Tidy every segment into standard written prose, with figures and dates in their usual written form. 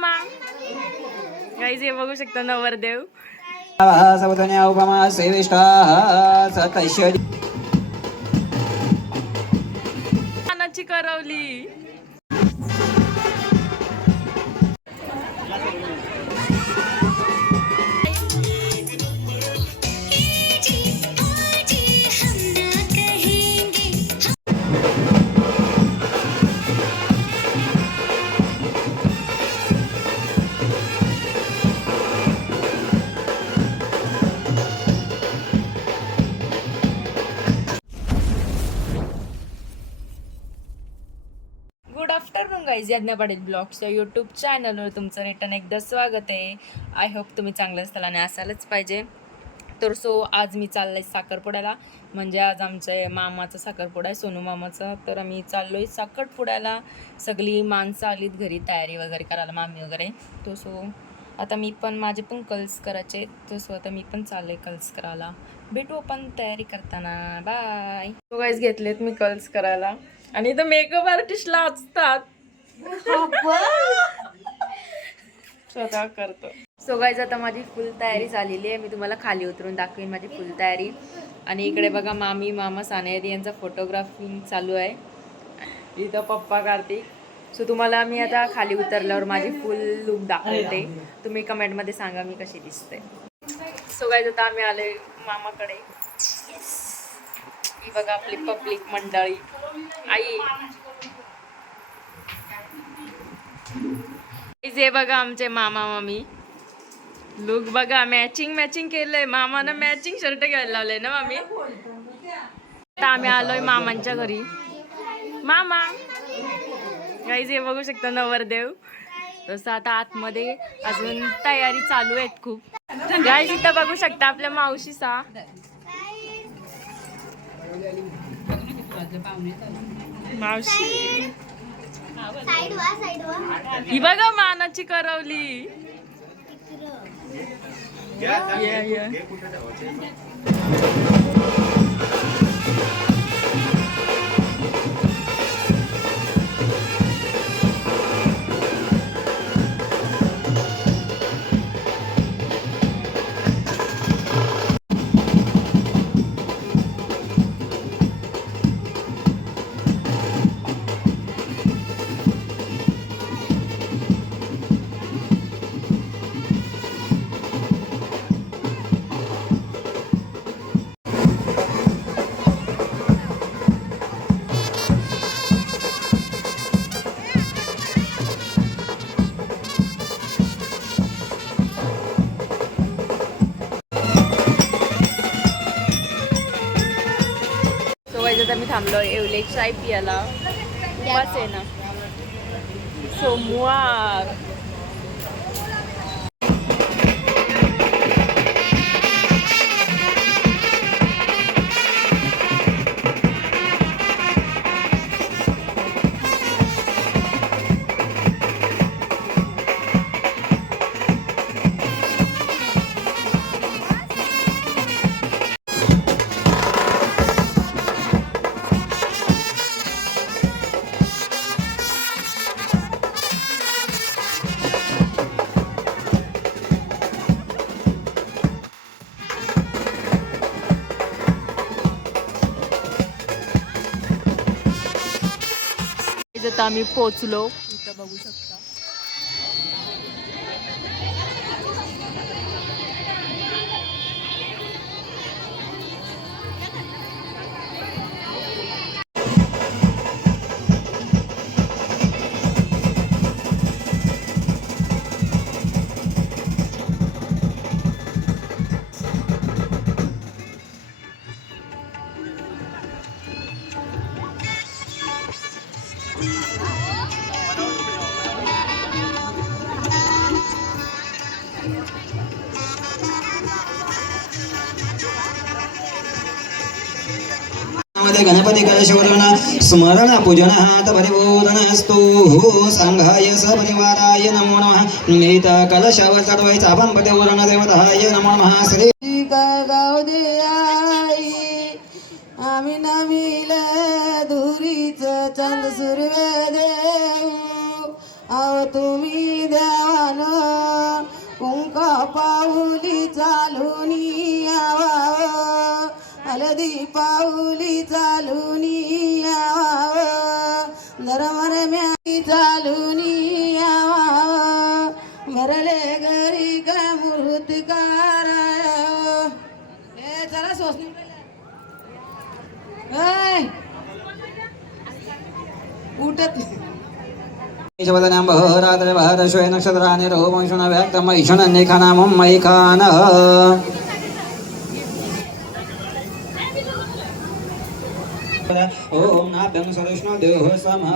मामा गाईज हे बघू शकता नवरदेव सवतन्या उपमा सेविष्टाः सतैश्वर्य पानाची करवली. गुड आफ्टरनून गाईज, यज्ञ पाटील ब्लॉग्सच्या यूट्यूब चॅनलवर तुमचं रिटर्न एकदा स्वागत आहे. आय होप तुम्ही चांगलं असताल आणि असायलाच पाहिजे. तर आज मी चाललं आहे साखरपुड्याला, म्हणजे आज आमच्या मामाचा साखरपुडा आहे, सोनू मामाचा. तर आम्ही चाललो आहे साखरपुड्याला. सगळी माणसं आलीत घरी तयारी वगैरे करायला, मामी वगैरे. आता मी पण माझे पण कल्स करायचे. आता मी पण चालले कल्स करायला. भेटू आपण तयारी करताना. बाय. गाईज घेतलेत मी कल्स करायला आणि इथं मेकअप आर्टिस्टला असतात स्वतः करतो. गाईज आता माझी फुल तयारी झालेली आहे. मी तुम्हाला खाली उतरून दाखवेन माझी फुल तयारी. आणि इकडे बघा मामी मामा सानेरी यांचा फोटोग्राफिंग चालू आहे. इथं पप्पा कार्तिक. तुम्हाला मी आता खाली उतरल्यावर माझी फुल लुक दाखवते. तुम्ही कमेंटमध्ये सांगा मी कशी दिसते. गाईज आता आम्ही आलोय मामाकडे. ही बघा आपली पब्लिक मंडळी. आई हे बघा आमचे मामा मामी. लुक बघा, मॅचिंग केलंय. मामानं मॅचिंग शर्ट घ्यायला लावलंय ना मामी. आता आम्ही आलोय मामांच्या घरी. मामा गाईज हे बघू शकता नवरदेव. तसं आता आतमध्ये अजून तयारी चालू आहेत खूप. गाईज इथं बघू शकता आपल्या मावशीचा. मावशी ही बघा मानाची करवली. आता मी थांबलो येवले चाय पियाला. बस आहे ना सोमवार. इथं आम्ही पोचलो. इथं बघू शकता गणपती कलशवरण स्मरण पूजन हात परिबोधनस्तु संघाय सपरिवाराय नमो नमः. नीत कलशावर चढवायचा आपण पतिवरण देवताय नमो नमः. श्री गाव दे आई आम्ही नमिल धुरीच चंद सुर्वे देऊ. अहो तुम्ही देवा पंका पाऊली चालून यावा हलदी पाऊली चालून यावा धर्मरम्या चालून यावा भरले घरी का मूर्तिकार चला सोसनी उठत ईशवदनं बहरात्र बहरश्वे नक्षत्राणि रोमंशुन व्यक्तम ईशुन निखनामं मैखानः ओम नाभ्यं सरुष्णो देवः समः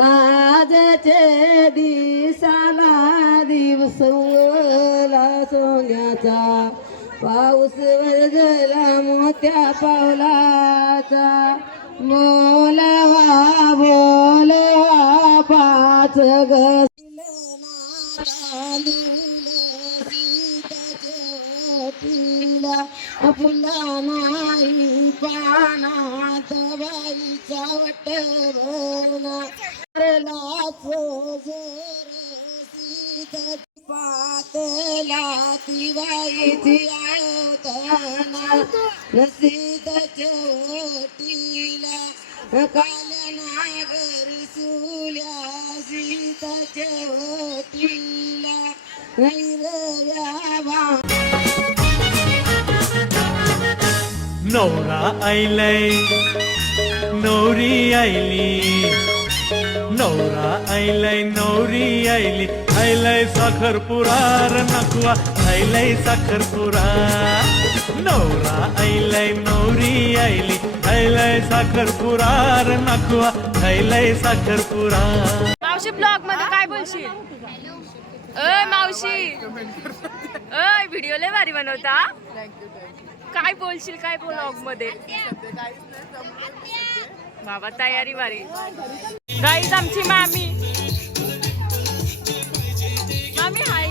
आजचे दिसाला दिवस उगला सोन्याचा पाऊस वरगला मोत्या पावलाचा बोलवा पाच फुला नाही पानात बाईचा वटवना पातला ती बाईची आवताना रसीदाच्या वटीला कालना घर सुल्या सीताच्या वटीला नवरा आईलय नवरी आईली नवरा आईलय नवरी आईली आईलय साखरपुरार नकवा आईलय साखरपुरा नवरा आईलय नवरी आईली आईलय साखरपुरार नकवा आईलय साखरपुरा. मावशी ब्लॉग मध्ये काय बोलशील? मावशी व्हिडिओ लय भारी बनवता. काय बोलशील काय ब्लॉग मध्ये? बाबा तयारी भारी. गाईज आमची मामी हाय.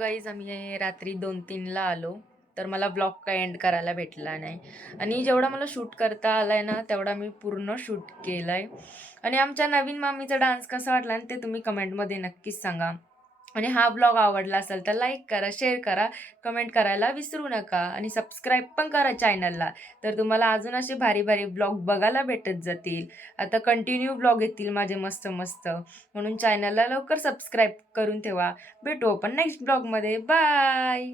गाईज आम्ही रात्री 2-3ला आलो, तर मला ब्लॉग काय एंड करायला भेटला नाही. आणि जेवढा मला शूट करता आलाय ना तेवढा मी पूर्ण शूट केलाय. आणि आमच्या नवीन मामीचा डान्स कसा वाटला ना ते तुम्ही कमेंटमध्ये नक्कीच सांगा. आणि हा ब्लॉग आवडला असेल तर लाईक करा, शेअर करा, कमेंट करायला विसरू नका आणि सबस्क्राईब पण करा चॅनलला. तर तुम्हाला अजून असे भारी भारी ब्लॉग बघायला भेटत जातील. आता कंटिन्यू ब्लॉग येतील माझे मस्त मस्त, म्हणून चॅनलला लवकर सबस्क्राईब करून ठेवा. भेटू आपण नेक्स्ट ब्लॉगमध्ये. बाय.